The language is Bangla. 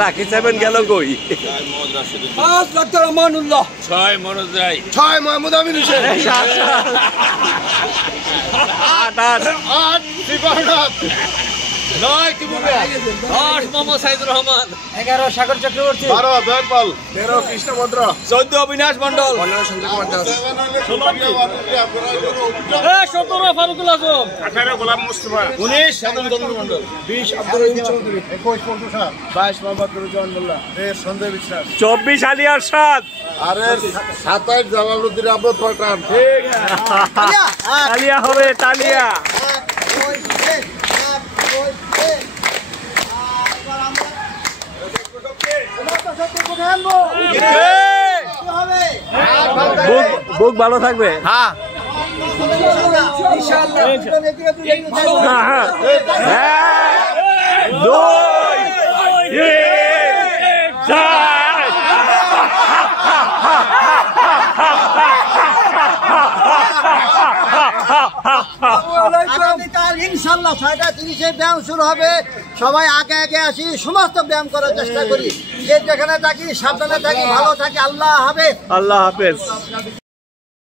রাখি সেভেন গেল কই? 5 ডাক্তার আমানুল্লাহ, 6 মনোজ রায়, 6 মোহাম্মদ আমিন হোসেন, 8 8 শ্রীকরনাথ, 9 টিপুরা, 10 মোহাম্মদ সাইদুর রহমান, 11 সাগর চক্রবর্তী, 12 দয়ালপাল, 13 কৃষ্ণভদ্র, 14 অবিনাশ মন্ডল, 15 সঞ্জয় কুমার দাস, 17 ফারুকুল আজম, 18 গোলাম মুস্তফা, 19 সাধন চন্দ্র মন্ডল, 20 আব্দুল রহিম চৌধুরী, 21 পল্টু শাহ, 22 মোহাম্মদ রুজন মোল্লা, 23 সঞ্জয় বিশ্বাস, 24 আলী আরশাদ, আর 27 জালালউদ্দিন আহমদ পাঠান। তালিয়া হবে তালিয়া। বুক ভালো থাকবে। হ্যাঁ আগামীকাল ইনশাল্লাহ 6:30-এ ব্যায়াম শুরু হবে। সবাই আগে আগে আসি, সমস্ত ব্যায়াম করার চেষ্টা করি। যে যেখানে থাকি সাবধানে থাকি, ভালো থাকি। আল্লাহ হাফেজ। আল্লাহ হাফেজ।